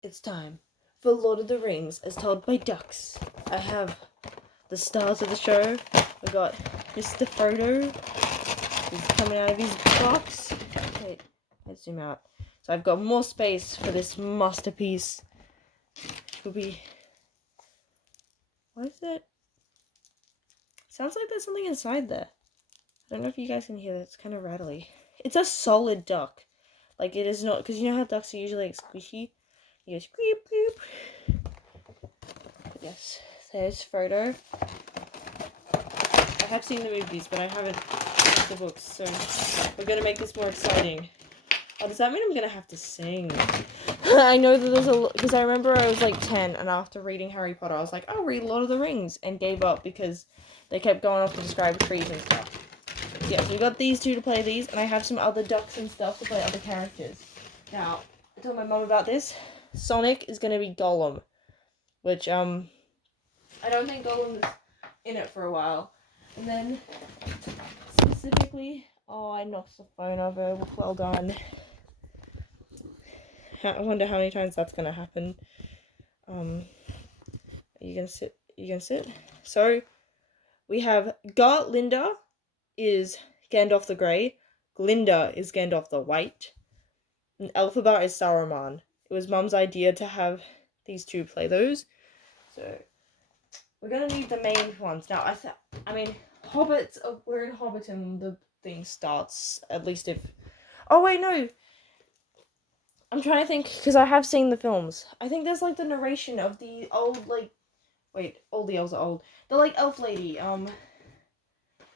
It's time for Lord of the Rings as told by ducks. I have the stars of the show. We got Mr. Frodo. He's coming out of his box. Okay, let's zoom out. So I've got more space for this masterpiece. Which will be... What is that? Sounds like there's something inside there. I don't know if you guys can hear that. It's kind of rattly. It's a solid duck. Like, it is not... Because you know how ducks are usually like squishy? You go squeep, squeep. Yes, there's Frodo. I have seen the movies, but I haven't read the books, so we're gonna make this more exciting. Oh, does that mean I'm gonna have to sing? I know that there's a... Because I remember I was like 10, and after reading Harry Potter, I was like, I'll read Lord of the Rings, and gave up because they kept going off to describe trees and stuff. Yeah, so we got these two to play these, and I have some other ducks and stuff to play other characters. Now, I told my mom about this. Sonic is gonna be Gollum, which, I don't think Gollum is in it for a while. And then, specifically, oh, I knocked the phone over. Well done. I wonder how many times that's gonna happen. Are you gonna sit? So, we have Gartlinda is Gandalf the Grey. Glinda is Gandalf the White. And Elphaba is Saruman. It was Mum's idea to have these two play those. So, we're gonna need the main ones. Now, I mean, Hobbits, we're in Hobbiton, the thing starts, at least if... Oh, wait, no! I'm trying to think, because I have seen the films. I think there's, like, the narration of the old, like... Wait, all the elves are old. The, like, elf lady,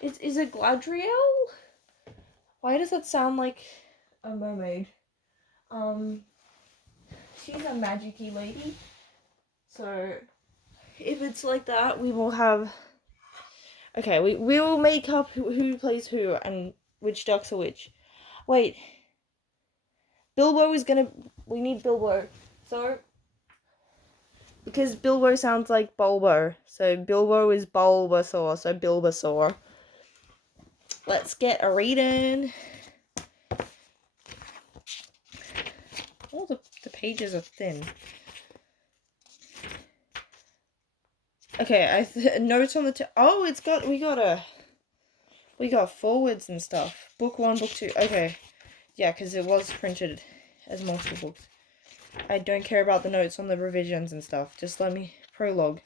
Is it Gladriel? Why does that sound like a mermaid? She's a magic-y lady. So, if it's like that, we will have... Okay, we will make up who plays who and which ducks are which. Wait. Bilbo is gonna... We need Bilbo. So... Because Bilbo sounds like Bulbo. So Bilbo is Bulbasaur. So Bilbasaur. Let's get a reading. Oh, the pages are thin. Okay, notes on the... Oh, it's got... We got forwards and stuff. Book 1, book 2. Okay. Yeah, because it was printed as multiple books. I don't care about the notes on the revisions and stuff. Just let me... Prologue.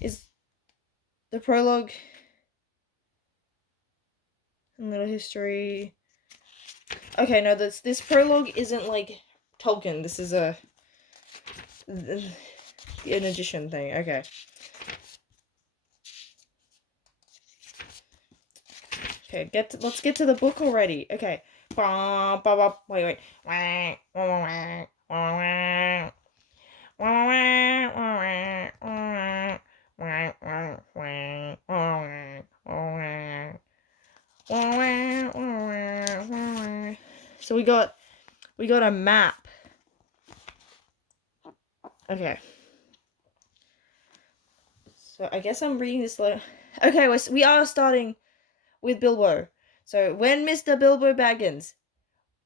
Is the prologue... And little history... Okay, no, this prologue isn't like Tolkien. This is an edition thing. Okay. Okay, let's get to the book already. Okay. Wait. So we got a map. Okay. So I guess I'm reading this letter. Okay, we are starting with Bilbo. So when Mr. Bilbo Baggins,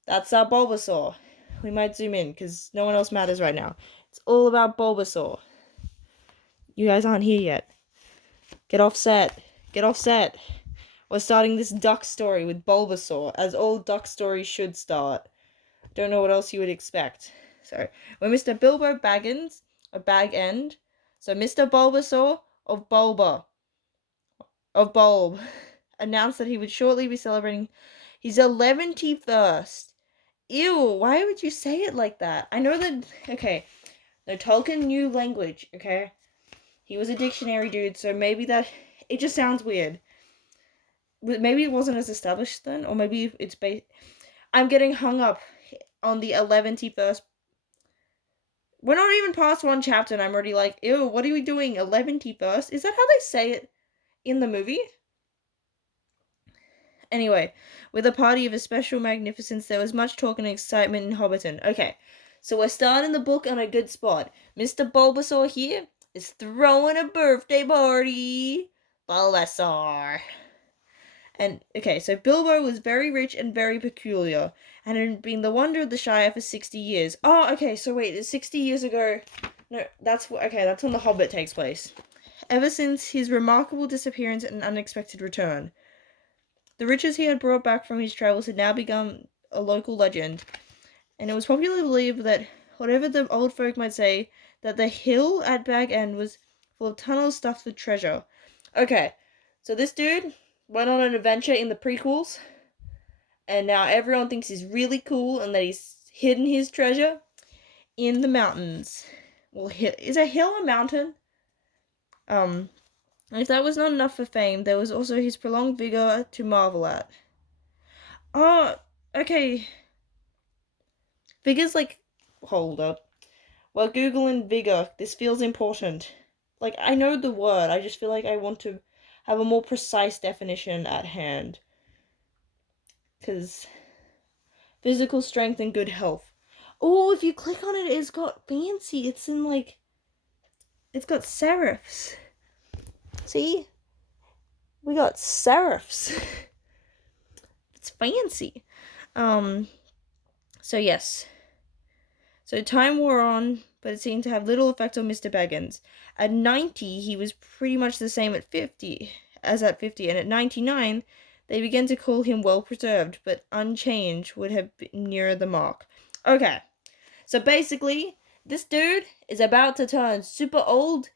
that's our Bulbasaur. We might zoom in because no one else matters right now. It's all about Bulbasaur. You guys aren't here yet. Get offset. We're starting this duck story with Bulbasaur, as all duck stories should start. Don't know what else you would expect. So, when Mr. Bilbo Baggins, a Bag End, so Mr. Bulbasaur of Bulb, announced that he would shortly be celebrating his 11th. Ew, why would you say it like that? I know that, okay, no, Tolkien knew language, okay? He was a dictionary dude, so maybe that, it just sounds weird. Maybe it wasn't as established then, or maybe it's I'm getting hung up on the 11th. We're not even past one chapter, and I'm already like, ew, what are we doing? 11th? Is that how they say it in the movie? Anyway, with a party of especial magnificence, there was much talk and excitement in Hobbiton. Okay, so we're starting the book on a good spot. Mr. Bulbasaur here is throwing a birthday party. Bulbasaur. And, okay, so Bilbo was very rich and very peculiar, and had been the wonder of the Shire for 60 years. Oh, okay, so wait, 60 years ago... No, that's when The Hobbit takes place. Ever since his remarkable disappearance and unexpected return. The riches he had brought back from his travels had now become a local legend, and it was popularly believed that, whatever the old folk might say, that the hill at Bag End was full of tunnels stuffed with treasure. Okay, so this dude went on an adventure in the prequels, and now everyone thinks he's really cool and that he's hidden his treasure in the mountains. Well, is a hill a mountain? If that was not enough for fame, there was also his prolonged vigor to marvel at. Oh, okay. Vigor's like... Hold up. While Googling vigor, this feels important. Like, I know the word, I just feel like I want to have a more precise definition at hand. Because physical strength and good health. Oh, if you click on it, it's got fancy. It's in, like... It's got serifs. See? We got serifs. It's fancy. So yes. So time wore on, but it seemed to have little effect on Mr. Baggins. At 90, he was pretty much the same at 50, and at 99, they began to call him well-preserved, but unchanged would have been nearer the mark. Okay, so basically, this dude is about to turn super old,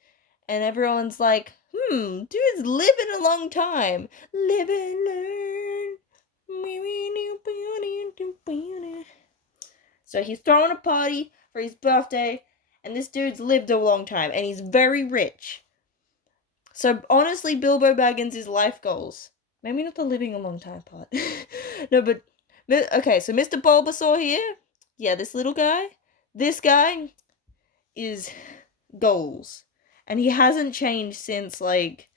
and everyone's like, dude's living a long time. Live and learn. So he's throwing a party for his birthday, and this dude's lived a long time, and he's very rich. So honestly, Bilbo Baggins' life goals. Maybe not the living a long time part. No, but... Okay, so Mr. Bulbasaur here. Yeah, this little guy. This guy is goals. And he hasn't changed since, like...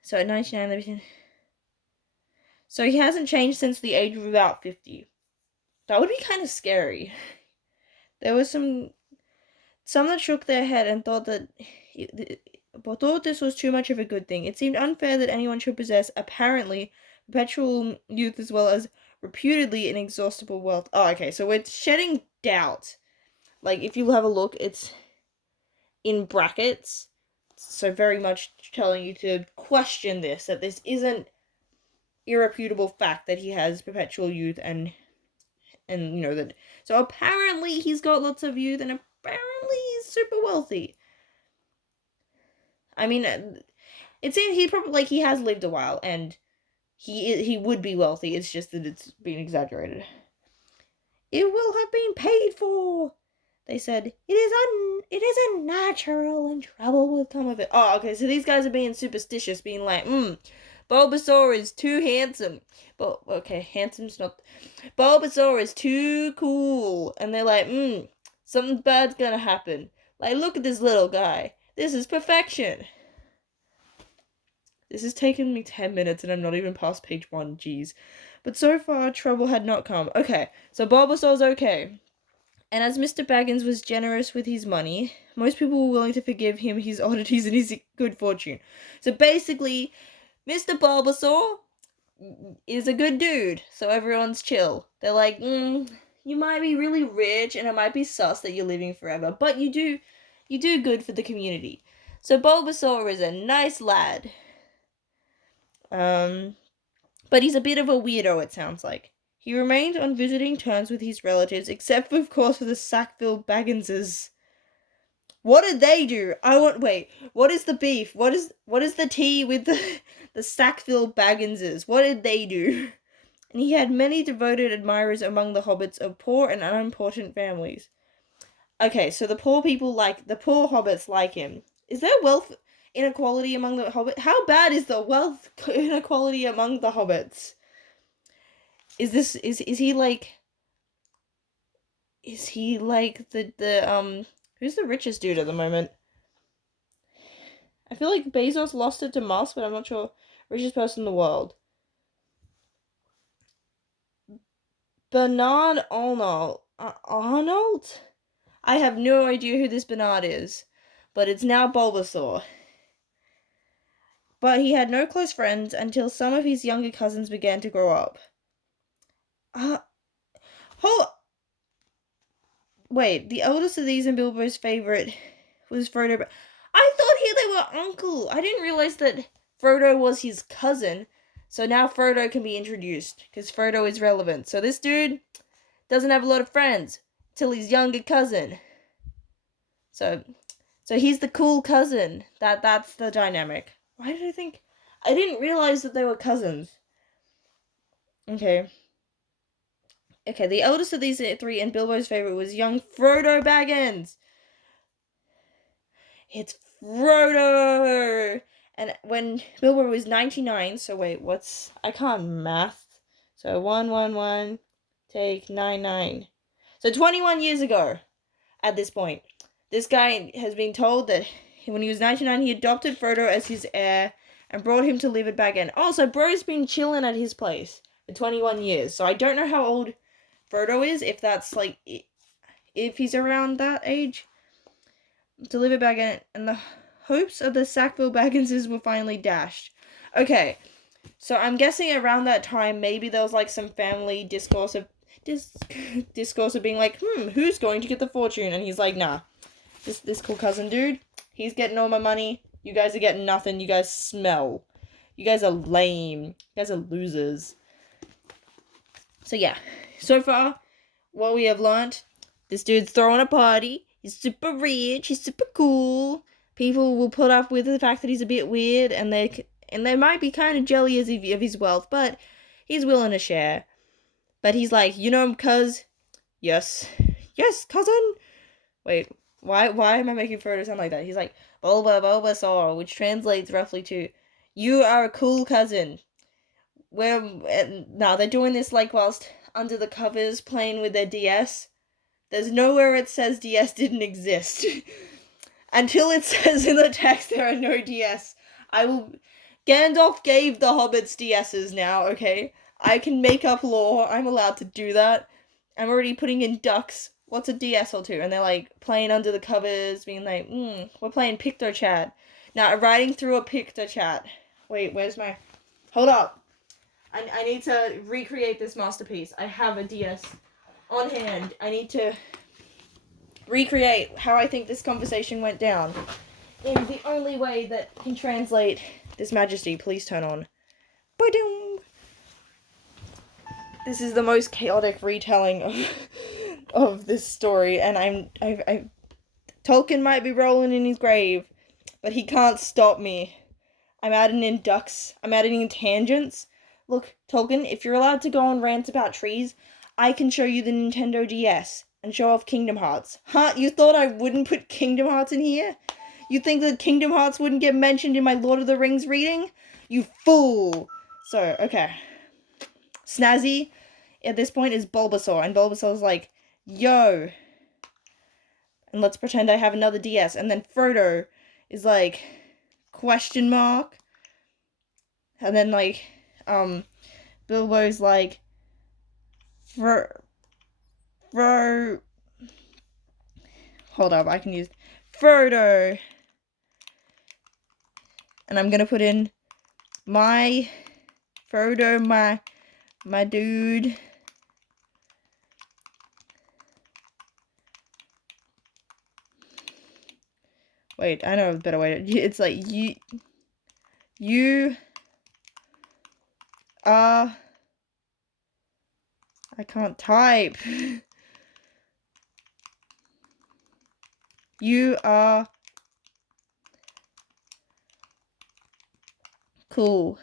So at 99... So he hasn't changed since the age of about 50. That would be kind of scary. There was some that shook their head and thought this was too much of a good thing. It seemed unfair that anyone should possess, apparently, perpetual youth as well as reputedly inexhaustible wealth. Oh, okay, so we're shedding doubt. Like, if you have a look, it's in brackets. So very much telling you to question this, that this isn't irrefutable fact that he has perpetual youth and you know that. So apparently he's got lots of youth and apparently he's super wealthy. I mean, it seems he probably, like, he has lived a while and he would be wealthy. It's just that it's been exaggerated. It will have been paid for, they said. It isn't natural and trouble will come of it. Oh, okay, so these guys are being superstitious, being like, Bulbasaur is too handsome. But, okay, handsome's not... Bulbasaur is too cool. And they're like, something bad's gonna happen. Like, look at this little guy. This is perfection. This has taken me 10 minutes and I'm not even past page 1, jeez. But so far, trouble had not come. Okay, so Bulbasaur's okay. And as Mr. Baggins was generous with his money, most people were willing to forgive him his oddities and his good fortune. So basically, Mr. Bulbasaur is a good dude, so everyone's chill. They're like, you might be really rich and it might be sus that you're living forever, but you do good for the community. So Bulbasaur is a nice lad. But he's a bit of a weirdo, it sounds like. He remained on visiting terms with his relatives, except, of course, for the Sackville Bagginses. What did they do? What is the beef? What is the tea with the Sackville Bagginses? What did they do? And he had many devoted admirers among the hobbits of poor and unimportant families. Okay, so the poor hobbits like him. Is there wealth inequality among the hobbits? How bad is the wealth inequality among the hobbits? Is he like the who's the richest dude at the moment? I feel like Bezos lost it to Musk, but I'm not sure. Richest person in the world. Bernard Arnault. Arnold? I have no idea who this Bernard is, but it's now Bulbasaur. but he had no close friends until some of his younger cousins began to grow up. Wait, the eldest of these and Bilbo's favorite was Frodo. I thought here they were uncle. I didn't realize that Frodo was his cousin. So now Frodo can be introduced because Frodo is relevant. So this dude doesn't have a lot of friends till his younger cousin. So he's the cool cousin. That's the dynamic. Why did I think? I didn't realize that they were cousins. Okay. Okay, the eldest of these three and Bilbo's favorite was young Frodo Baggins. It's Frodo! And when Bilbo was 99, so wait, I can't math. So 1, take 9. So 21 years ago, at this point, this guy has been told that when he was 99, he adopted Frodo as his heir and brought him to live at Bag End. Oh, so bro's been chilling at his place for 21 years. So I don't know how old Frodo is, if that's like, if he's around that age, to live at Bag End, and the hopes of the Sackville Bagginses were finally dashed. Okay, so I'm guessing around that time, maybe there was like some family discourse of being like, who's going to get the fortune? And he's like, nah, this cool cousin dude, he's getting all my money. You guys are getting nothing. You guys smell. You guys are lame. You guys are losers. So yeah, so far, what we have learned, this dude's throwing a party. He's super rich. He's super cool. People will put up with the fact that he's a bit weird, and they might be kind of jelly of his wealth, but he's willing to share. But he's like, cuz, yes, cousin. Wait, why am I making Frodo sound like that? He's like, Bulbasaur, which translates roughly to, you are a cool cousin. Now they're doing this like whilst under the covers playing with their DS. There's nowhere it says DS didn't exist. Until it says in the text there are no DS. Gandalf gave the hobbits DSs now, okay? I can make up lore. I'm allowed to do that. I'm already putting in ducks. What's a DS or two? And they're like playing under the covers, being like, we're playing PictoChat. Now, writing through a PictoChat. Wait, where's my... Hold up. I need to recreate this masterpiece. I have a DS on hand. I need to recreate how I think this conversation went down in the only way that can translate this majesty. Please turn on. Ba-doom. This is the most chaotic retelling of this story, and Tolkien might be rolling in his grave, but he can't stop me. I'm adding in ducks. I'm adding in tangents. Look, Tolkien, if you're allowed to go on rants about trees, I can show you the Nintendo DS and show off Kingdom Hearts. Huh? You thought I wouldn't put Kingdom Hearts in here? You think that Kingdom Hearts wouldn't get mentioned in my Lord of the Rings reading? You fool! So, okay. Snazzy, at this point, is Bulbasaur, and Bulbasaur's like, yo. And let's pretend I have another DS. And then Frodo is like, question mark. And then, like, Bilbo's like, hold up, I can use Frodo. And I'm gonna put in my Frodo, my dude. Wait, I know a better way to... It's like, you are... I can't type. You are... cool.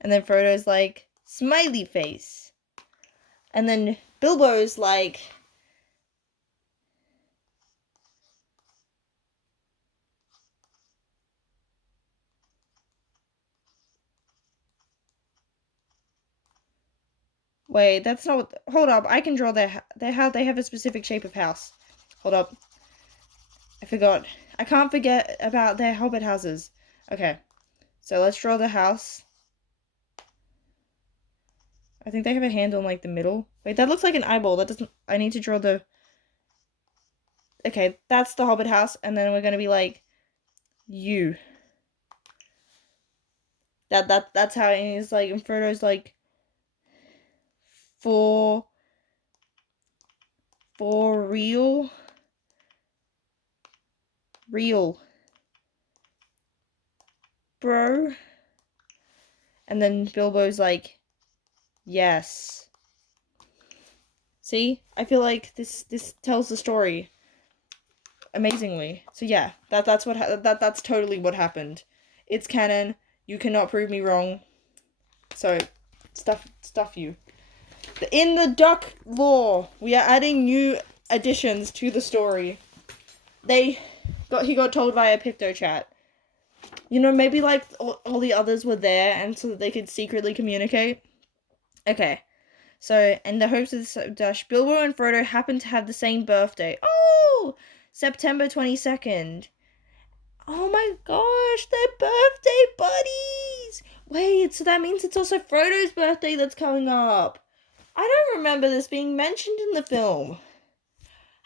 And then Frodo's like, smiley face. And then Bilbo's like... Wait, that's not what... Hold up, I can draw their house. They have a specific shape of house. Hold up. I forgot. I can't forget about their hobbit houses. Okay. So let's draw the house. I think they have a handle in, like, the middle. Wait, that looks like an eyeball. That doesn't... I need to draw the... Okay, that's the hobbit house. And then we're gonna be like... You. That's how he's like, and Frodo's like, for real, bro. And then Bilbo's like, yes. See, I feel like this tells the story amazingly. So yeah, that's that's totally what happened. It's canon. You cannot prove me wrong. So, stuff you. In the Duck lore, we are adding new additions to the story. He got told via PictoChat. You know, maybe like all the others were there, and so that they could secretly communicate. Okay. So, in the hopes of the dash, Bilbo and Frodo happen to have the same birthday. Oh! September 22nd. Oh my gosh, they're birthday buddies! Wait, so that means it's also Frodo's birthday that's coming up. I don't remember this being mentioned in the film.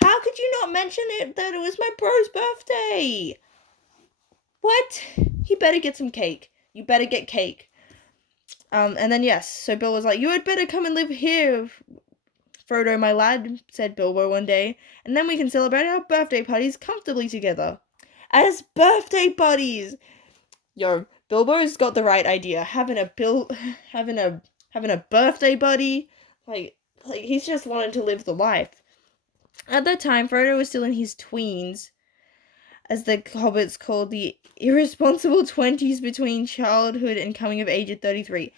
How could you not mention it that it was my bro's birthday? What? He better get some cake. You better get cake. And then yes, so Bill was like, you had better come and live here, Frodo, my lad, said Bilbo one day, and then we can celebrate our birthday parties comfortably together. As birthday buddies! Yo, Bilbo's got the right idea. Having a birthday buddy, like he's just wanted to live the life. At that time, Frodo was still in his tweens, as the hobbits called the irresponsible 20s between childhood and coming of age at 33.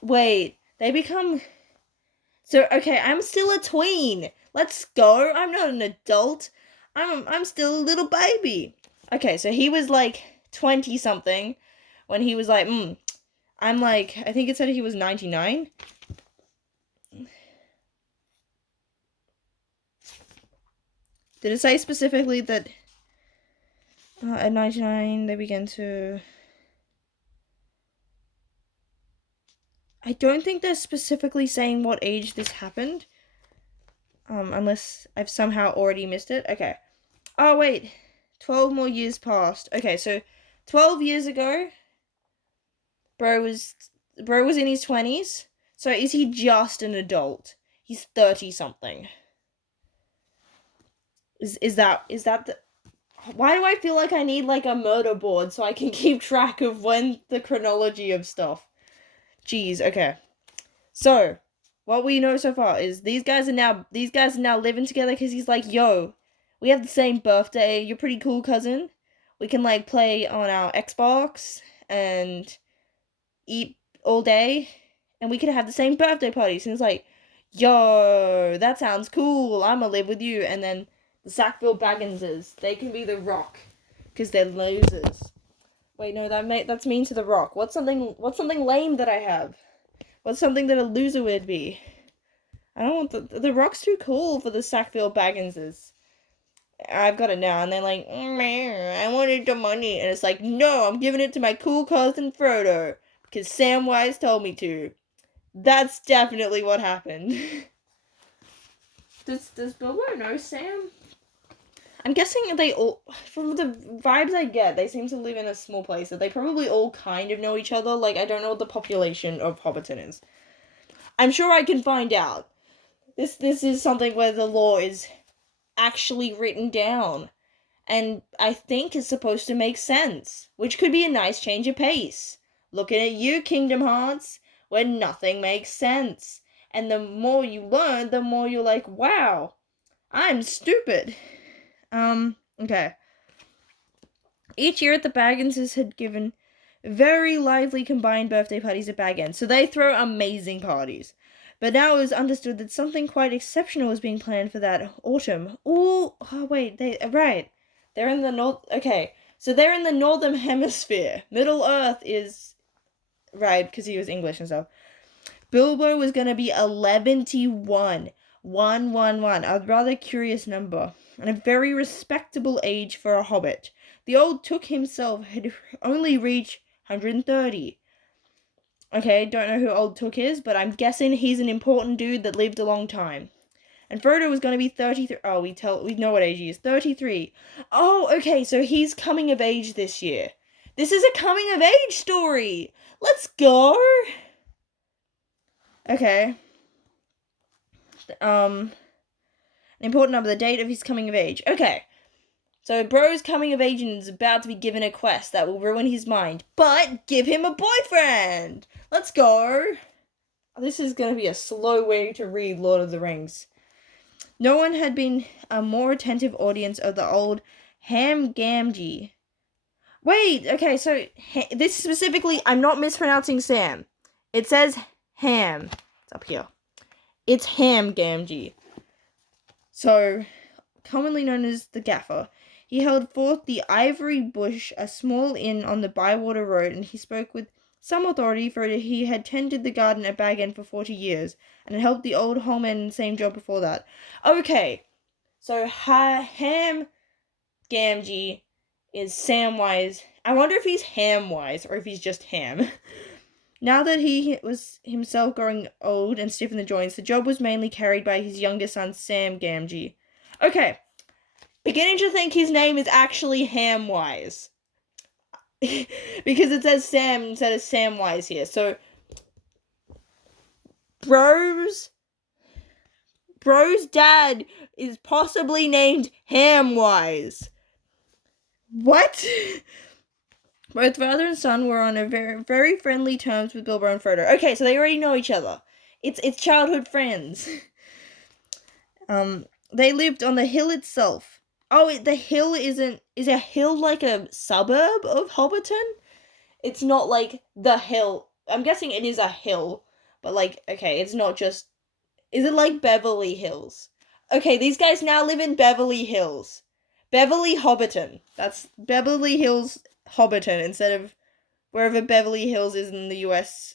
Wait, they become... So, okay, I'm still a tween. Let's go. I'm not an adult. I'm still a little baby. Okay, so he was like 20-something when he was like, I'm like, I think it said he was 99. Did it say specifically that at 99 they began to... I don't think they're specifically saying what age this happened. Unless I've somehow already missed it. Okay. Oh, wait. 12 more years passed. Okay, so 12 years ago, bro was in his 20s. So is he just an adult? He's 30-something. Is that the... Why do I feel like I need like a murder board so I can keep track of when the chronology of stuff? Jeez, okay. So, what we know so far is these guys are now living together because he's like, yo, we have the same birthday. You're pretty cool, cousin. We can like play on our Xbox and eat all day, and we could have the same birthday parties. And it's like, yo, that sounds cool. I'ma live with you. And then the Sackville Bagginses, they can be the Rock because they're losers. Wait, no, that's mean to the Rock. What's something lame that I have? What's something that a loser would be? I don't want the Rock's too cool for the Sackville Bagginses. I've got it now, and they're like, man, I wanted the money, and it's like, no, I'm giving it to my cool cousin Frodo because Samwise told me to. That's definitely what happened. Does Bilbo know Sam? I'm guessing they all, from the vibes I get, they seem to live in a small place, that they probably all kind of know each other. Like, I don't know what the population of Hobbiton is. I'm sure I can find out. This is something where the lore is actually written down, and I think is supposed to make sense, which could be a nice change of pace. Looking at you, Kingdom Hearts, where nothing makes sense. And the more you learn, the more you're like, wow, I'm stupid. Okay. Each year at the Bagginses had given very lively combined birthday parties at Bag End, so they throw amazing parties. But now it was understood that something quite exceptional was being planned for that autumn. Oh wait, they're in the north. Okay, so they're in the northern hemisphere. Middle Earth is right because he was English and stuff. Bilbo was gonna be 111. 111, a rather curious number, and a very respectable age for a hobbit. The old Took himself had only reached 130. Okay, don't know who old Took is, but I'm guessing he's an important dude that lived a long time. And Frodo was going to be 33. Oh, we know what age he is. 33. Oh, okay, so he's coming of age this year. This is a coming of age story. Let's go. Okay. An important number, the date of his coming of age. Okay. So Bro's coming of age and is about to be given a quest that will ruin his mind, but give him a boyfriend. Let's go. This is going to be a slow way to read Lord of the Rings. No one had been a more attentive audience of the old Ham Gamgee. Wait, okay, so this specifically, I'm not mispronouncing Sam. It says Ham. It's up here. It's Ham Gamgee. So, commonly known as the Gaffer. He held forth the Ivory Bush, a small inn on the Bywater Road, and he spoke with some authority, for he had tended the garden at Bag End for 40 years, and had helped the old Holman in the same job before that. Okay, so Ham Gamgee is Samwise. I wonder if he's Hamwise, or if he's just Ham. Now that he was himself growing old and stiff in the joints, the job was mainly carried by his younger son, Sam Gamgee. Okay, beginning to think his name is actually Hamwise. Because it says Sam instead of Samwise here. So, Bro's dad is possibly named Hamwise. What? Both father and son were on a very, very friendly terms with Bilbo and Frodo. Okay, so they already know each other. It's childhood friends. They lived on the hill itself. Oh, the hill is a hill like a suburb of Hobbiton? It's not like the hill. I'm guessing it is a hill, but like, okay, it's not just. Is it like Beverly Hills? Okay, these guys now live in Beverly Hills. Beverly Hobbiton. That's Beverly Hills Hobbiton instead of wherever Beverly Hills is in the US.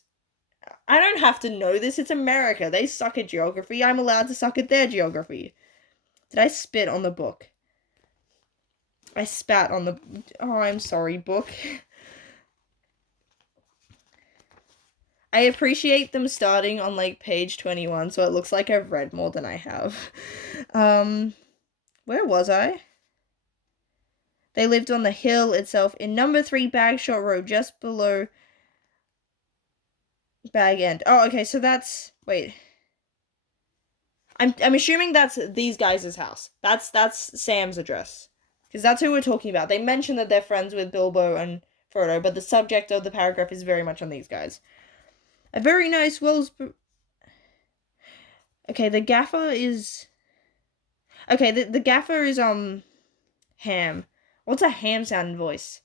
I don't have to know this. It's America. They suck at geography. I'm allowed to suck at their geography. Did I spit on the book? I spat on the... Oh, I'm sorry, book. I appreciate them starting on, like, page 21, so it looks like I've read more than I have. Where was I? They lived on the hill itself in number 3 Bagshot Road, just below Bag End. Oh, okay, so that's... Wait. I'm assuming that's these guys' house. That's Sam's address. Because that's who we're talking about. They mention that they're friends with Bilbo and Frodo, but the subject of the paragraph is very much on these guys. A very nice Okay, the gaffer is... Okay, the gaffer is, Ham. What's a ham-sounding voice?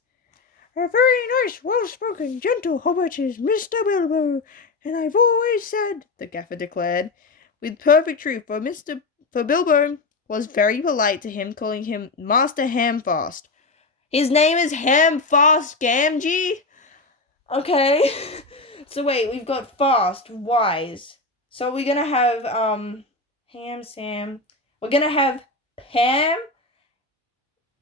A very nice, well-spoken, gentle hobbit is Mr. Bilbo, and I've always said, the gaffer declared, with perfect truth, for Bilbo was very polite to him, calling him Master Hamfast. His name is Hamfast Gamgee? Okay. So wait, we've got fast, wise. So we're gonna have, Ham, Sam. We're gonna have Pam,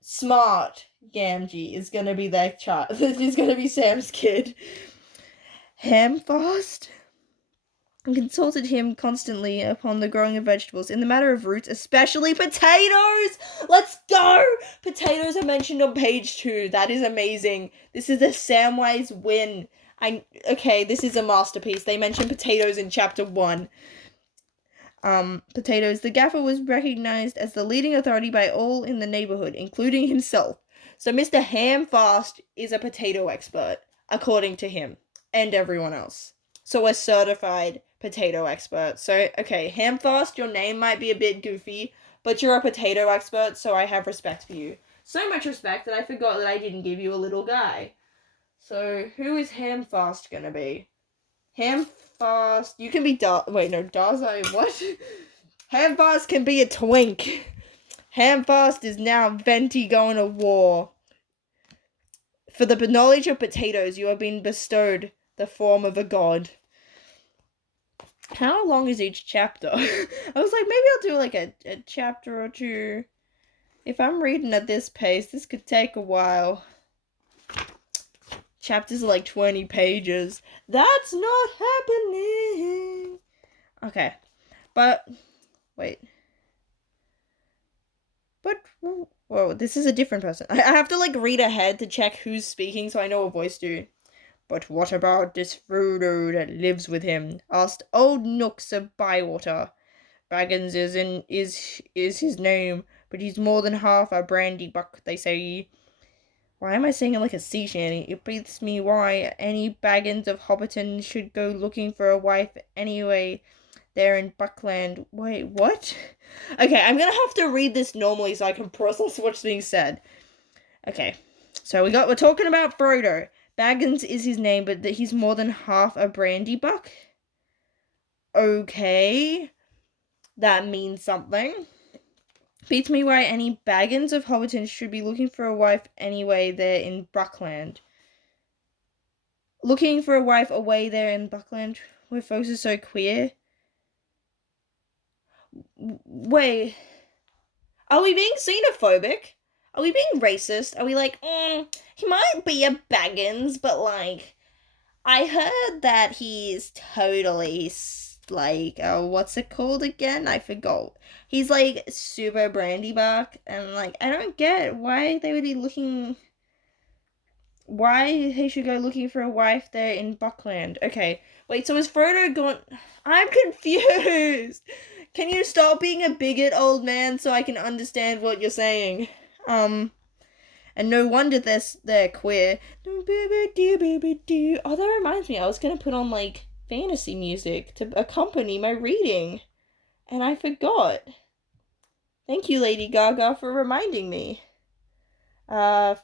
smart Gamgee is gonna be their child. This is gonna be Sam's kid. Hamfast consulted him constantly upon the growing of vegetables in the matter of roots, especially potatoes. Let's go! Potatoes are mentioned on page 2. That is amazing. This is a Samwise win. Okay, this is a masterpiece. They mention potatoes in chapter 1. Potatoes. The gaffer was recognized as the leading authority by all in the neighborhood, including himself. So Mr. Hamfast is a potato expert, according to him, and everyone else. So a certified potato expert. So, okay, Hamfast, your name might be a bit goofy, but you're a potato expert, so I have respect for you. So much respect that I forgot that I didn't give you a little guy. So, who is Hamfast gonna be? Hamfast, you can be Darzai, what? Hamfast can be a twink. Hamfast is now Venti going to war. For the knowledge of potatoes, you have been bestowed the form of a god. How long is each chapter? I was like, maybe I'll do like a chapter or two. If I'm reading at this pace, this could take a while. Chapters are like 20 pages. That's not happening. Okay. But, wait. But, whoa, this is a different person. I have to, like, read ahead to check who's speaking so I know what voice to do. But what about this Frodo that lives with him? Asked old Nooks of Bywater. Baggins is his name, but he's more than half a brandy buck, they say. Why am I saying it like a sea shanty? It beats me why any Baggins of Hobbiton should go looking for a wife anyway. They're in Buckland. Wait, what? Okay, I'm gonna have to read this normally so I can process what's being said. Okay, so we're talking about Frodo. Baggins is his name, but that he's more than half a brandy buck. Okay, that means something. Beats me why any Baggins of Hobbiton should be looking for a wife anyway there in Buckland. Looking for a wife away there in Buckland where folks are so queer. Wait, are we being xenophobic? Are we being racist? Are we like, he might be a Baggins, but like, I heard that he's totally, like, what's it called again? I forgot. He's like super brandy buck, and like, I don't get why they would be looking. Why he should go looking for a wife there in Buckland. Okay, wait, so is Frodo gone? I'm confused! Can you stop being a bigot, old man, so I can understand what you're saying? And no wonder they're queer. Oh, that reminds me, I was gonna put on, like, fantasy music to accompany my reading. And I forgot. Thank you, Lady Gaga, for reminding me.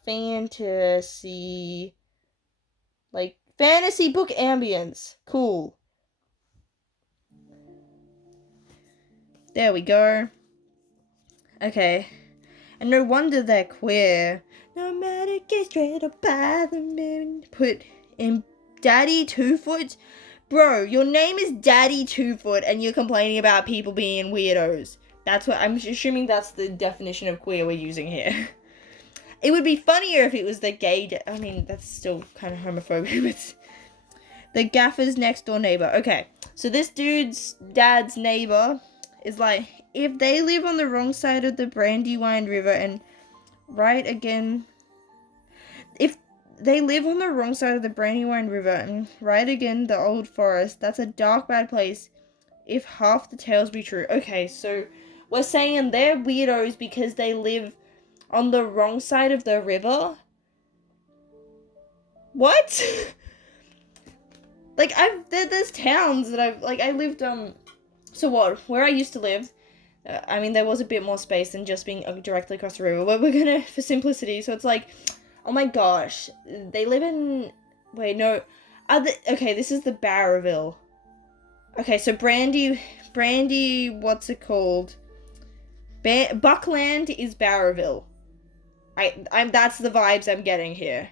Fantasy. Like, fantasy book ambience. Cool. There we go. Okay. And no wonder they're queer. No matter get straight up by the moon. Put in Daddy Two-Foot. Bro, your name is Daddy Two-Foot and you're complaining about people being weirdos. That's what I'm assuming that's the definition of queer we're using here. It would be funnier if it was the gay. I mean, that's still kind of homophobic, but the gaffer's next door neighbor. Okay, so this dude's dad's neighbor is like, if they live on the wrong side of the Brandywine River and right again, if they live on the wrong side of the Brandywine River and right again the old forest, that's a dark, bad place. If half the tales be true. Okay, so we're saying they're weirdos because they live on the wrong side of the river? What? Like, there's towns that I lived, so what, where I used to live, I mean, there was a bit more space than just being directly across the river, but we're gonna, for simplicity, so it's like, oh my gosh, they live in, wait, no, okay, this is the Barraville. Okay, so Brandy, what's it called? Buckland is Barraville. That's the vibes I'm getting here.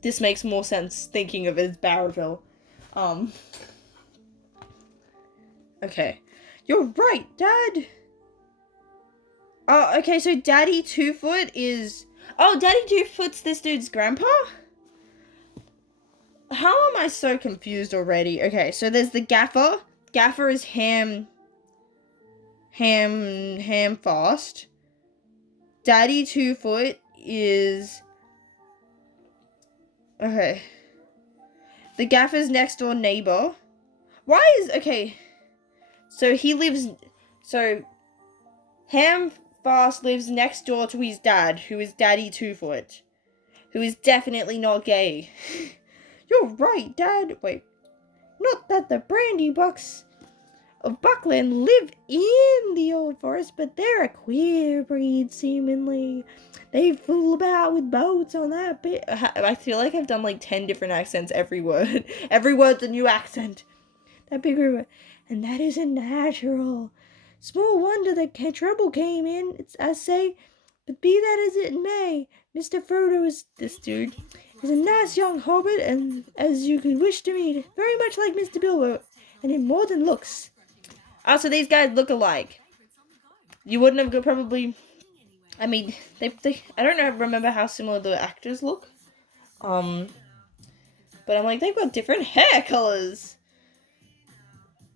This makes more sense thinking of it as Barraville. Okay. You're right, Dad! Oh, okay, so Daddy Two-Foot is... Oh, Daddy Two-Foot's this dude's grandpa? How am I so confused already? Okay, so there's the Gaffer. Gaffer is Ham Fast. Daddy Two-Foot is... Okay. The Gaffer's next door neighbor. Why is... Okay. So he lives... So... Ham Fast lives next door to his dad, who is Daddy Two-Foot. Who is definitely not gay. You're right, Dad. Wait. Not that the Brandy Bucks of Buckland live in the old forest, but they're a queer breed, seemingly. They fool about with boats on that bit. I feel like I've done like 10 different accents every word. Every word's a new accent. That big river. And that isn't natural. Small wonder that trouble came in, I say. But be that as it may, Mr. Frodo is this dude. He's a nice young hobbit, and as you could wish to meet, very much like Mr. Bilbo, and in more than looks. Oh, so these guys look alike. You wouldn't have probably... I mean, they I don't know, remember how similar the actors look. But I'm like, they've got different hair colors.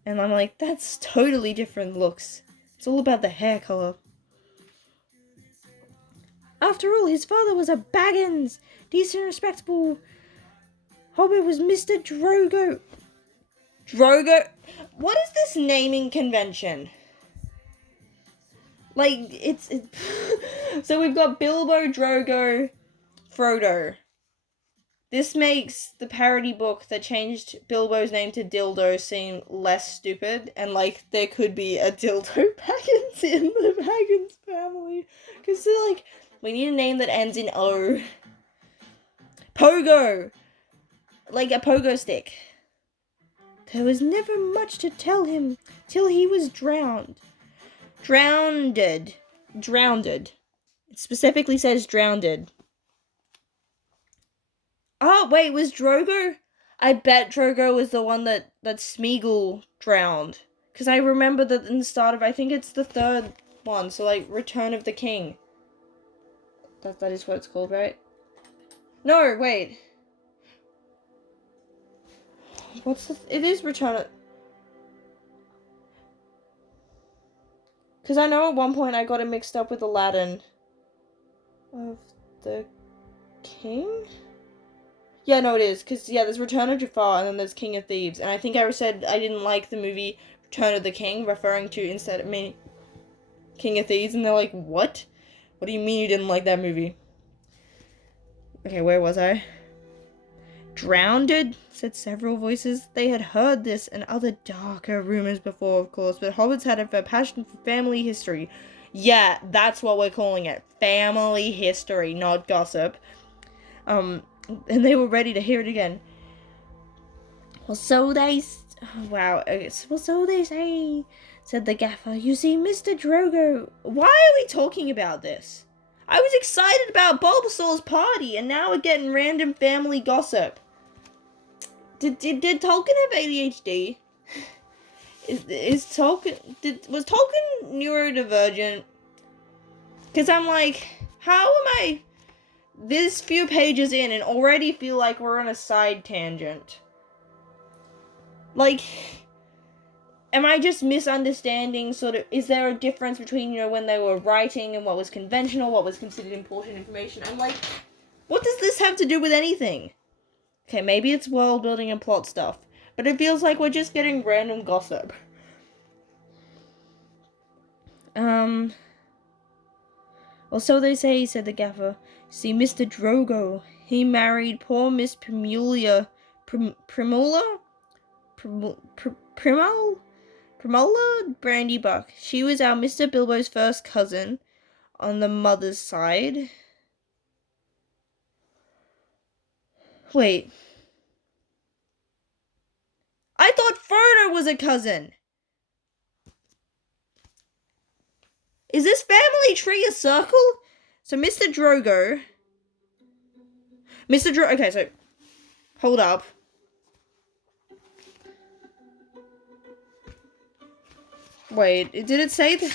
And I'm like, that's totally different looks. It's all about the hair color. After all, his father was a Baggins. Decent, respectable hobbit was Mr. Drogo. Drogo? What is this naming convention? Like, it's so we've got Bilbo, Drogo, Frodo. This makes the parody book that changed Bilbo's name to Dildo seem less stupid, and like there could be a Dildo Baggins in the Baggins family. Because they're like, we need a name that ends in O. Pogo! Like a pogo stick. There was never much to tell him till he was drowned. Drowned. It specifically says drowned. Oh, wait, was Drogo? I bet Drogo was the one that Smeagol drowned. Because I remember that in the start of, I think it's the third one, so like, Return of the King. That is what it's called, right? No, wait. It is Return of... Because I know at one point I got it mixed up with Aladdin. Of the King? Yeah, no, it is. Because, yeah, there's Return of Jafar, and then there's King of Thieves. And I think I said I didn't like the movie Return of the King, referring to, instead of me, King of Thieves. And they're like, what? What do you mean you didn't like that movie? Okay, where was I? Drowned, said several voices. They had heard this and other darker rumors before, of course, but hobbits had a passion for family history. Yeah, that's what we're calling it. Family history, not gossip. And they were ready to hear it again. Well, so they... Wow. Well, so they say, said the gaffer. You see, Mr. Drogo... Why are we talking about this? I was excited about Bulbasaur's party, and now we're getting random family gossip. Did Tolkien have ADHD? Was Tolkien neurodivergent? Because I'm like, how am I this few pages in and already feel like we're on a side tangent? Like, am I just misunderstanding sort of, is there a difference between, you know, when they were writing and what was conventional, what was considered important information? I'm like, what does this have to do with anything? Okay, maybe it's world building and plot stuff, but it feels like we're just getting random gossip. Well, so they say, said the gaffer. See, Mr. Drogo, he married poor Miss Primula Brandybuck. She was our Mr. Bilbo's first cousin on the mother's side. Wait. I thought Frodo was a cousin. Is this family tree a circle? So Mr. Drogo... Okay, so... Hold up. Wait, did it say that...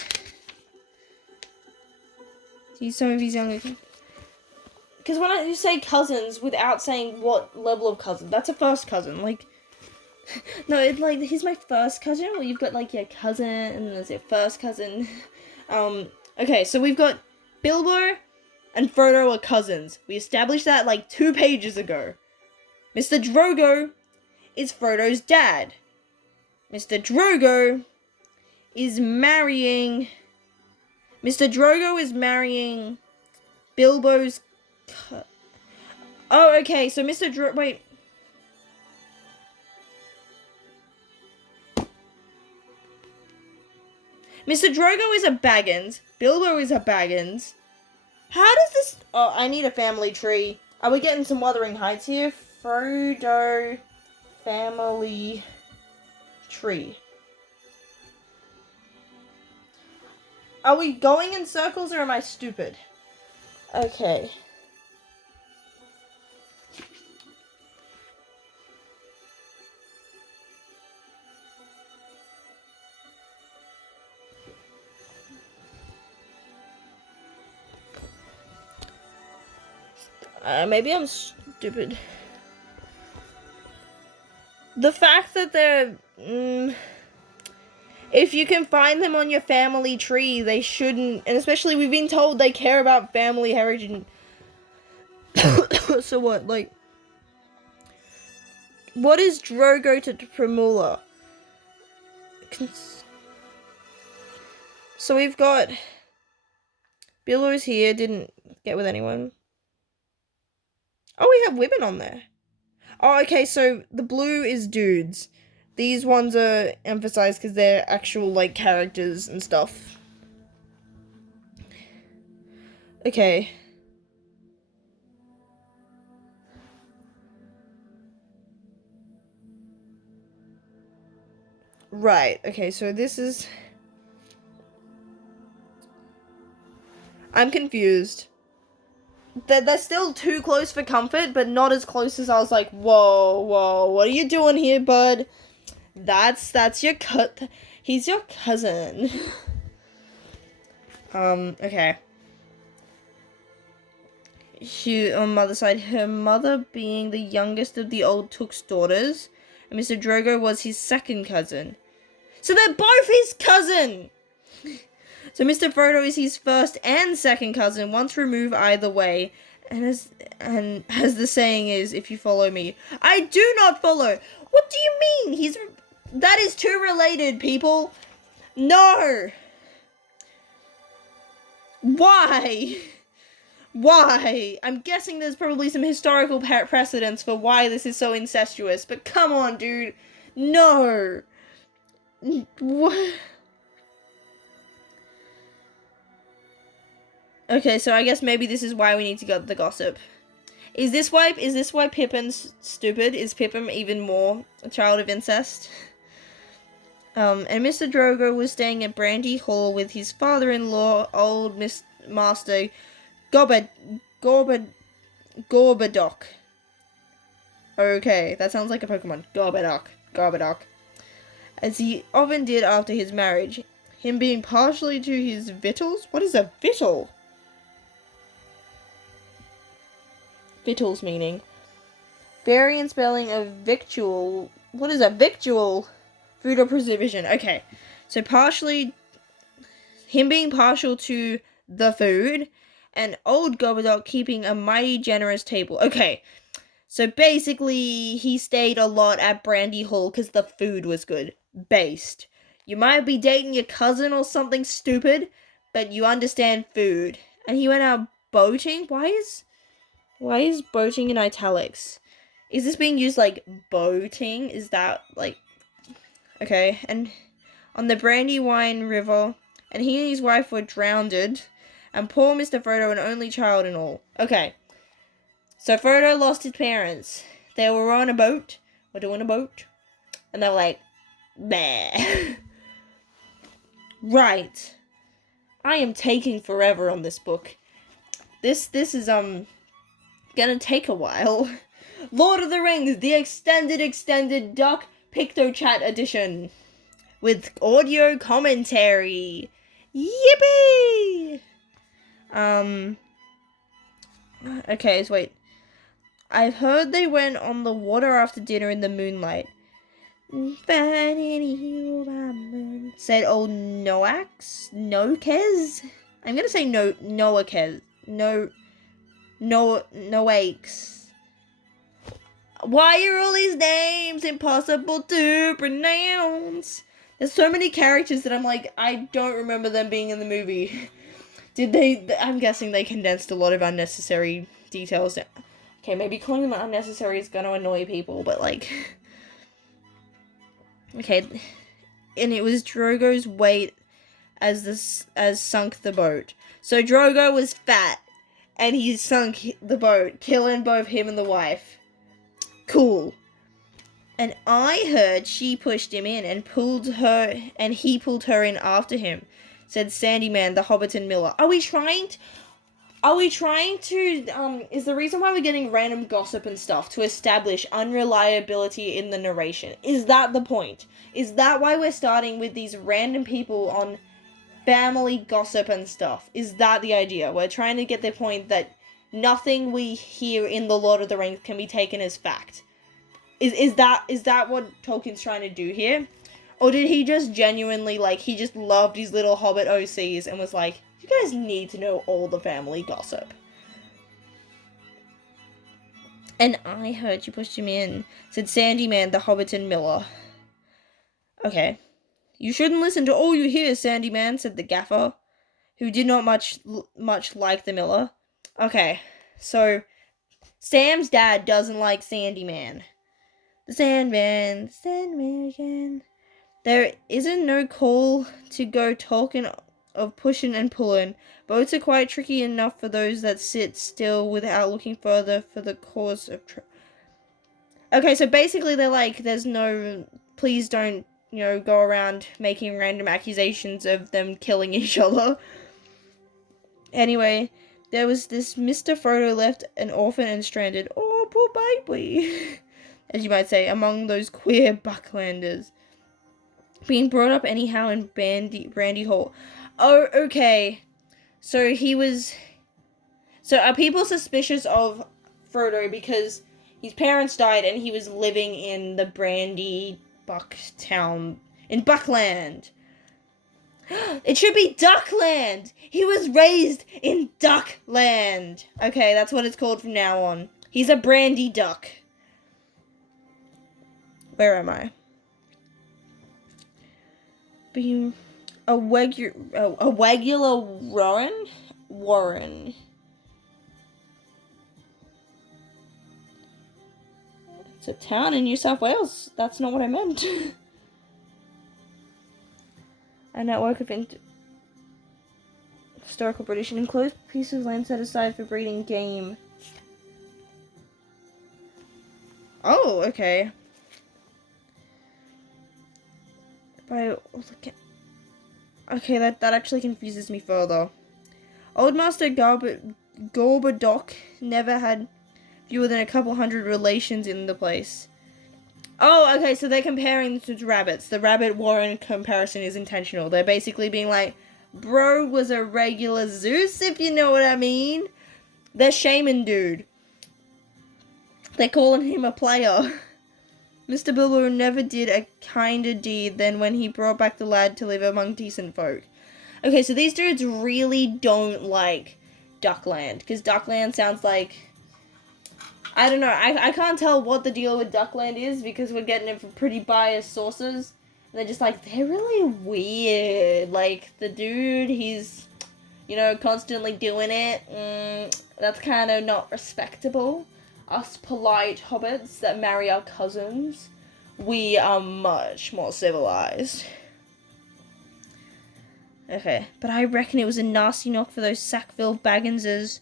See some of his younger... Because when you say cousins without saying what level of cousin, that's a first cousin, like... No, it's like, he's my first cousin, well, you've got, like, your cousin, and then there's your first cousin. Okay, so we've got Bilbo and Frodo are cousins. We established that, like, 2 pages ago. Mr. Drogo is Frodo's dad. Mr. Drogo is marrying... Mr. Drogo is marrying Bilbo's... Oh, okay, so wait... Mr. Drogo is a Baggins. Bilbo is a Baggins. How does this... Oh, I need a family tree. Are we getting some Wuthering Heights here? Frodo family tree. Are we going in circles or am I stupid? Okay. Maybe I'm stupid. The fact that they're... If you can find them on your family tree, they shouldn't. And especially, we've been told they care about family heritage. So what, like, what is Drogo to Primula? So we've got Billow's here, didn't get with anyone. Oh, we have women on there. Oh, okay, so the blue is dudes. These ones are emphasized because they're actual, like, characters and stuff. Okay. Right, okay, so this is... I'm confused. They're still too close for comfort, but not as close as I was like, whoa, what are you doing here, bud? That's your he's your cousin. Okay. She, on mother's side, her mother being the youngest of the old Took's daughters, and Mr. Drogo was his second cousin. So they're both his cousin! So Mr. Frodo is his first and second cousin, once removed either way. And as the saying is, if you follow me, I do not follow. What do you mean? That is too related, people. No. Why? Why? I'm guessing there's probably some historical precedents for why this is so incestuous, but come on, dude. No. What? Okay, so I guess maybe this is why we need to get the gossip. Is this why Pippin's stupid? Is Pippin even more a child of incest? And Mr. Drogo was staying at Brandy Hall with his father-in-law, old Master Gorbadoc. Okay, that sounds like a Pokemon. Gorbadoc. As he often did after his marriage. Him being partially to his victuals? What is a victual? Victuals meaning. Variant spelling of victual. What is a victual? Food or provision. Okay. So him being partial to the food, and old Gorbadoc keeping a mighty generous table. Okay. So basically, he stayed a lot at Brandy Hall because the food was good. Based. You might be dating your cousin or something stupid, but you understand food. And he went out boating? Why is boating in italics? Is this being used like boating? Is that like... Okay, and on the Brandywine River, and he and his wife were drowned, and poor Mr. Frodo, an only child and all. Okay, so Frodo lost his parents. They were on a boat, doing a boat, and they were like, bleh. Right. I am taking forever on this book. This is, gonna take a while. Lord of the Rings, the extended Duck PictoChat edition. With audio commentary. Yippee! Okay, so wait. I've heard they went on the water after dinner in the moonlight. Said old Noakes? I'm gonna say Noakes. Noakes. Why are all these names impossible to pronounce? There's so many characters that I'm like, I don't remember them being in the movie. I'm guessing they condensed a lot of unnecessary details. Okay, maybe calling them unnecessary is gonna annoy people, but like... Okay, and it was Drogo's weight as sunk the boat. So Drogo was fat, and he sunk the boat, killing both him and the wife. Cool. And I heard she pushed him in and he pulled her in after him, said Sandyman, the Hobbiton Miller. Are we trying to, is the reason why we're getting random gossip and stuff to establish unreliability in the narration? Is that the point? Is that why we're starting with these random people on family gossip and stuff? Is that the idea? We're trying to get the point that nothing we hear in The Lord of the Rings can be taken as fact. Is that what Tolkien's trying to do here? Or did he just genuinely, like, he just loved his little hobbit OCs and was like, you guys need to know all the family gossip. And I heard you pushed him in, said Sandyman the Hobbiton Miller. Okay. You shouldn't listen to all you hear, Sandyman, said the gaffer, who did not much like the miller. Okay, so Sam's dad doesn't like Sandyman. The Sandman again. There isn't no call to go talking of pushing and pulling. Boats are quite tricky enough for those that sit still without looking further for the cause of Okay, so basically they're like, there's no, please don't, go around making random accusations of them killing each other. Anyway, there was this Mr. Frodo left an orphan and stranded, oh, poor baby, as you might say, among those queer Bucklanders. Being brought up anyhow in Brandy Hall. Oh, okay. So are people suspicious of Frodo because his parents died and he was living in the Brandy Bucktown, in Buckland? It should be Duckland! He was raised in Duckland! Okay, that's what it's called from now on. He's a brandy duck. Where am I? Being a regular Warren. It's a town in New South Wales. That's not what I meant. A network of historical British and enclosed pieces of land set aside for breeding game. Oh, okay. Okay, that actually confuses me further. Old Master Gorbadoc never had fewer than a couple hundred relations in the place. Oh, okay, so they're comparing this to rabbits. The rabbit Warren comparison is intentional. They're basically being like, bro was a regular Zeus, if you know what I mean. They're shaming dude. They're calling him a player. Mr. Bilbo never did a kinder deed than when he brought back the lad to live among decent folk. Okay, so these dudes really don't like Duckland, because Duckland sounds like, I don't know, I can't tell what the deal with Duckland is, because we're getting it from pretty biased sources, and they're just like, they're really weird, like, the dude, he's, constantly doing it, that's kind of not respectable. Us polite hobbits that marry our cousins, we are much more civilized. Okay, but I reckon it was a nasty knock for those Sackville Bagginses.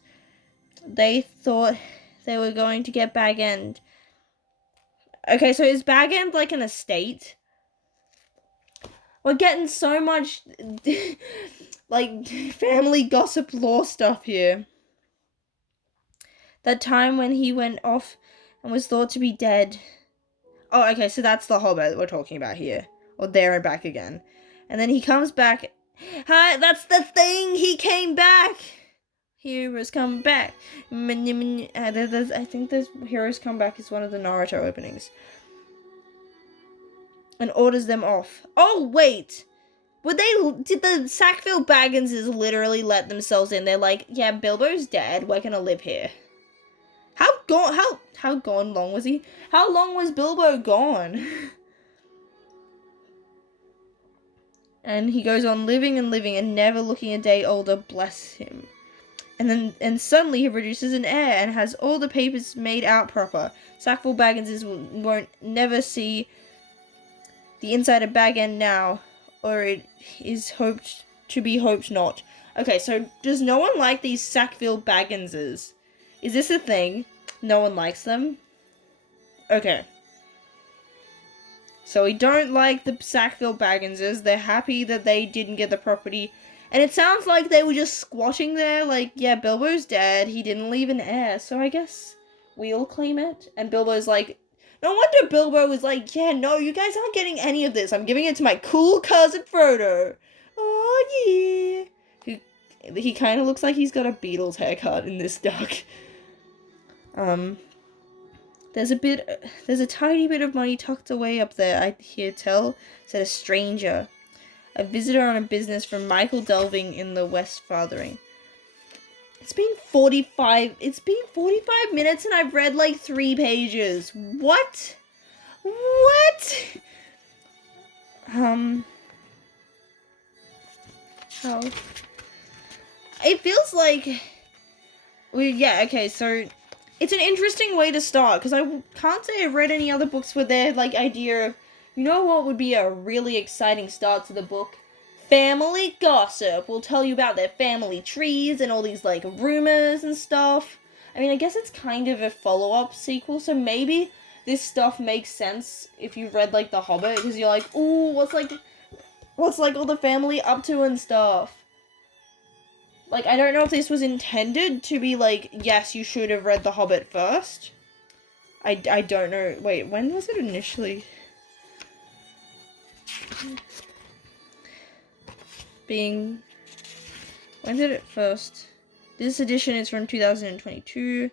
They thought they were going to get Bag End. Okay, so is Bag End like an estate? We're getting so much, like, family gossip law stuff here. That time when he went off and was thought to be dead. Oh, okay, so that's the Hobbit we're talking about here. Or there and back again. And then he comes back. Hi, that's the thing! He came back! Heroes come back. I think this Heroes Come Back is one of the Naruto openings. And orders them off. Oh, wait! Did the Sackville Bagginses literally let themselves in? They're like, yeah, Bilbo's dead, we're gonna live here. How long was he? How long was Bilbo gone? And he goes on living and never looking a day older, bless him. And suddenly he produces an heir and has all the papers made out proper. Sackville Bagginses won't never see the inside of Bag End now, or it is hoped not. Okay, so does no one like these Sackville Bagginses? Is this a thing? No one likes them? Okay. So we don't like the Sackville Bagginses. They're happy that they didn't get the property. And it sounds like they were just squatting there, like, yeah, Bilbo's dead. He didn't leave an heir, so I guess we'll claim it. And Bilbo's like, no wonder Bilbo was like, yeah, no, you guys aren't getting any of this. I'm giving it to my cool cousin Frodo. Oh, yeah. He kind of looks like he's got a Beatles haircut in this duck. There's a tiny bit of money tucked away up there, I hear tell, said a stranger. A visitor on a business from Michael Delving in the West Farthing. It's been 45 minutes and I've read like 3 pages. What? How? It feels like so it's an interesting way to start, because I can't say I've read any other books where their like idea of, you know what would be a really exciting start to the book? Family gossip. We'll tell you about their family trees and all these like rumors and stuff. I mean, I guess it's kind of a follow-up sequel, so maybe this stuff makes sense if you read like The Hobbit, because you're like, ooh, what's like all the family up to and stuff. Like, I don't know if this was intended to be like, yes, you should have read The Hobbit first. I don't know. Wait, when was it initially when did it first? This edition is from 2022.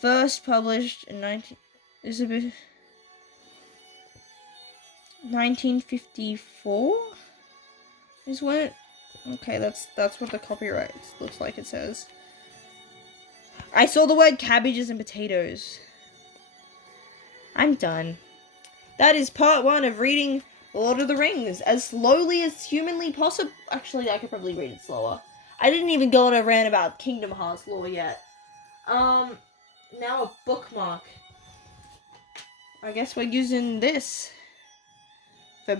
First published in 1954? Is when it... Okay, that's what the copyright looks like, it says. I saw the word cabbages and potatoes. I'm done. That is part 1 of reading Lord of the Rings as slowly as humanly possible. Actually, I could probably read it slower. I didn't even go on a rant about Kingdom Hearts lore yet. Now a bookmark. I guess we're using this for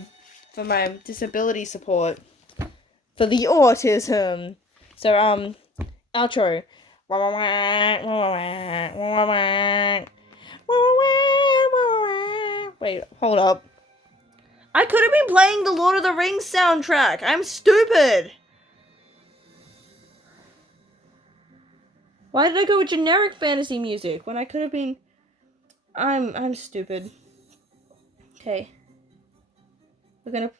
my disability support. For the autism. So, outro. Wait, hold up. I could have been playing the Lord of the Rings soundtrack. I'm stupid. Why did I go with generic fantasy music when I could have been... I'm stupid. Okay. We're gonna...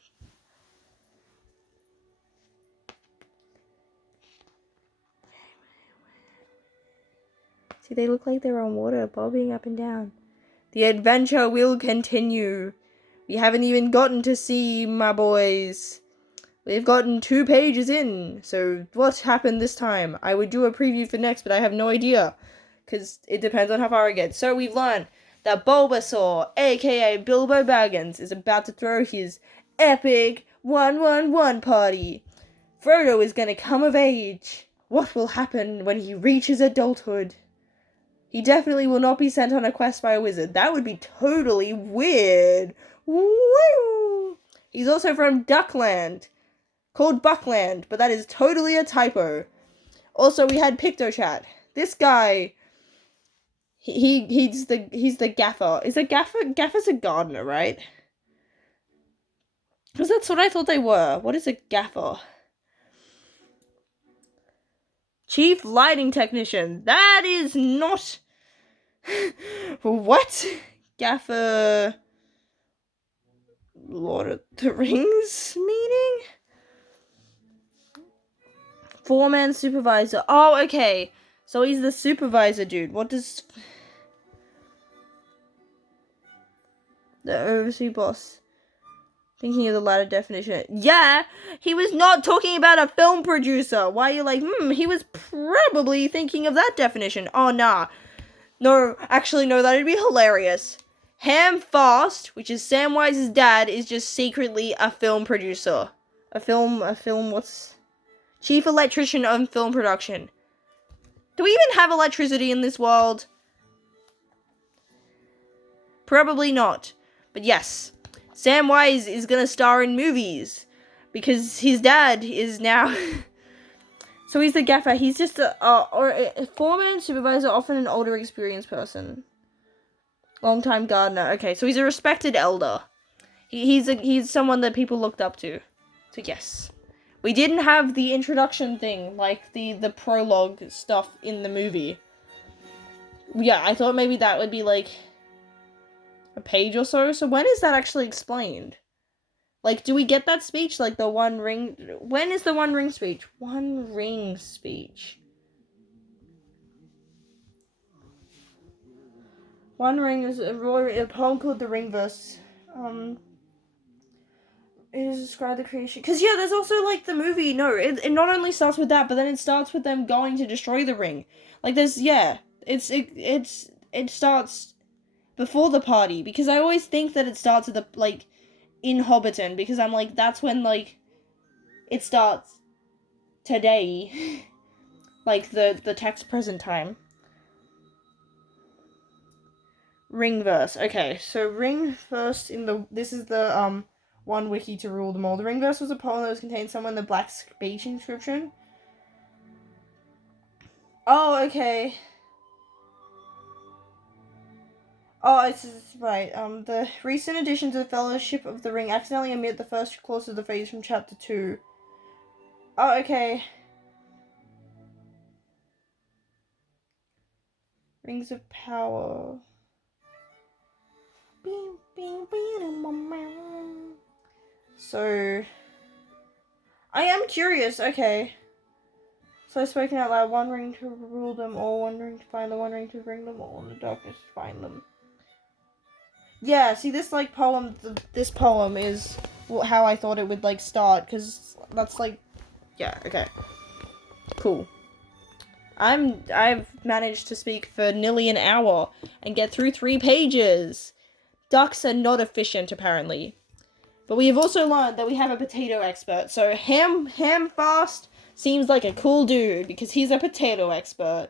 See, they look like they're on water, bobbing up and down. The adventure will continue. We haven't even gotten to see my boys. We've gotten 2 pages in. So what happened this time? I would do a preview for next, but I have no idea. Because it depends on how far I get. So we've learned that Bulbasaur, aka Bilbo Baggins, is about to throw his epic 1-1-1 party. Frodo is going to come of age. What will happen when he reaches adulthood? He definitely will not be sent on a quest by a wizard. That would be totally weird. Woo! He's also from Duckland, called Buckland, but that is totally a typo. Also, we had PictoChat. This guy, he's the gaffer. Is a gaffer's a gardener, right? Because that's what I thought they were. What is a gaffer? Chief lighting technician. That is not... What? Gaffer... Lord of the Rings meaning? Foreman supervisor. Oh, okay. So he's the supervisor dude. What does... The overseas boss. Thinking of the latter definition. Yeah, he was not talking about a film producer. Why are you like, he was probably thinking of that definition. Oh, nah. No, actually, no, that'd be hilarious. Ham Fast, which is Samwise's dad, is just secretly a film producer. What's... Chief electrician of film production. Do we even have electricity in this world? Probably not. But yes, Samwise is gonna star in movies. Because his dad is now... So he's the gaffer. He's just a foreman, supervisor, often an older, experienced person. Long-time gardener. Okay, so he's a respected elder. He's someone that people looked up to. So yes. We didn't have the introduction thing, like the prologue stuff in the movie. Yeah, I thought maybe that would be like a page or so. So when is that actually explained? Like, do we get that speech? Like the One Ring... When is the One Ring speech? One Ring speech. One Ring is a poem called The Ring Verse. It is described the creation. Because, yeah, there's also, like, the movie. No, it not only starts with that, but then it starts with them going to destroy the ring. Like, there's, yeah. It starts before the party. Because I always think that it starts at the, like, in Hobbiton. Because I'm like, that's when, like, it starts today. Like, the text present time. Ringverse. Okay, so Ringverse this is the, one wiki to rule them all. The Ringverse was a poem that was contained somewhere in the Black Speech inscription. Oh, okay. Oh, it's right. The recent addition to the Fellowship of the Ring accidentally omit the first clause of the phrase from Chapter 2. Oh, okay. Rings of Power. So, I am curious. Okay. So I spoken out loud. One ring to rule them all. One ring to find them. One ring to bring them all. In the darkness to find them. Yeah. See, this like poem. This poem is how I thought it would like start. Cause that's like, yeah. Okay. Cool. I've managed to speak for nearly an hour and get through 3 pages. Ducks are not efficient, apparently. But we have also learned that we have a potato expert. So Ham Fast seems like a cool dude because he's a potato expert.